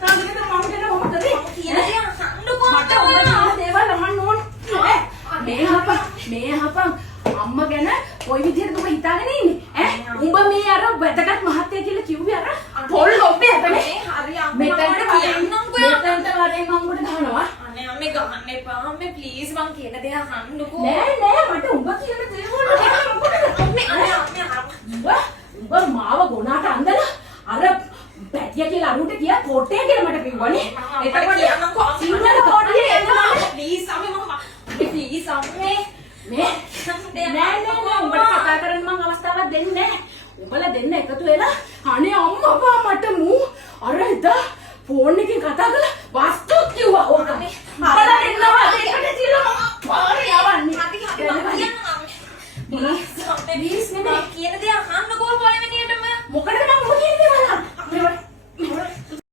හිතාගෙන මම කියන මොකද කියලා අහන්නකෝ මට ඔබ දේවල් අහන්න ඕනේ මේ අහපන් අම්මා ගැන කොයි විදිහටද ඔබ හිතාගෙන ඉන්නේ උඹ මේ අර වැදගත් මහත්තයා කියලා කිව්වේ අර පොල් ඔබේ අතනේ හරි මෙතනට වරේ මම උඹට ගහනවා අනේ අම්මේ ගහන්න එපා අම්මේ ප්ලීස් මං කියන දේ අහන්නකෝ නෑ මට උඹ කියන දේවල් උඹ මාව ගොනාට අන්දලා අර පැටිය කියලා අරුන්ට ගියා කොටේ කියලා මට කිව්වනේ එතකොට කියන්නකෝ සිංහල කොටේ එනවා ප්ලීස් අම්මේ මම ප්ලීස් අම්මේ නෑ උඹට කතා කරන්න මං අවස්ථාවක් දෙන්නේ නෑ උඹලා දෙන්න එකතු වෙලා අනේ අම්මා මට මූ අර ඉත ෆෝන් එකෙන් කතා කරලා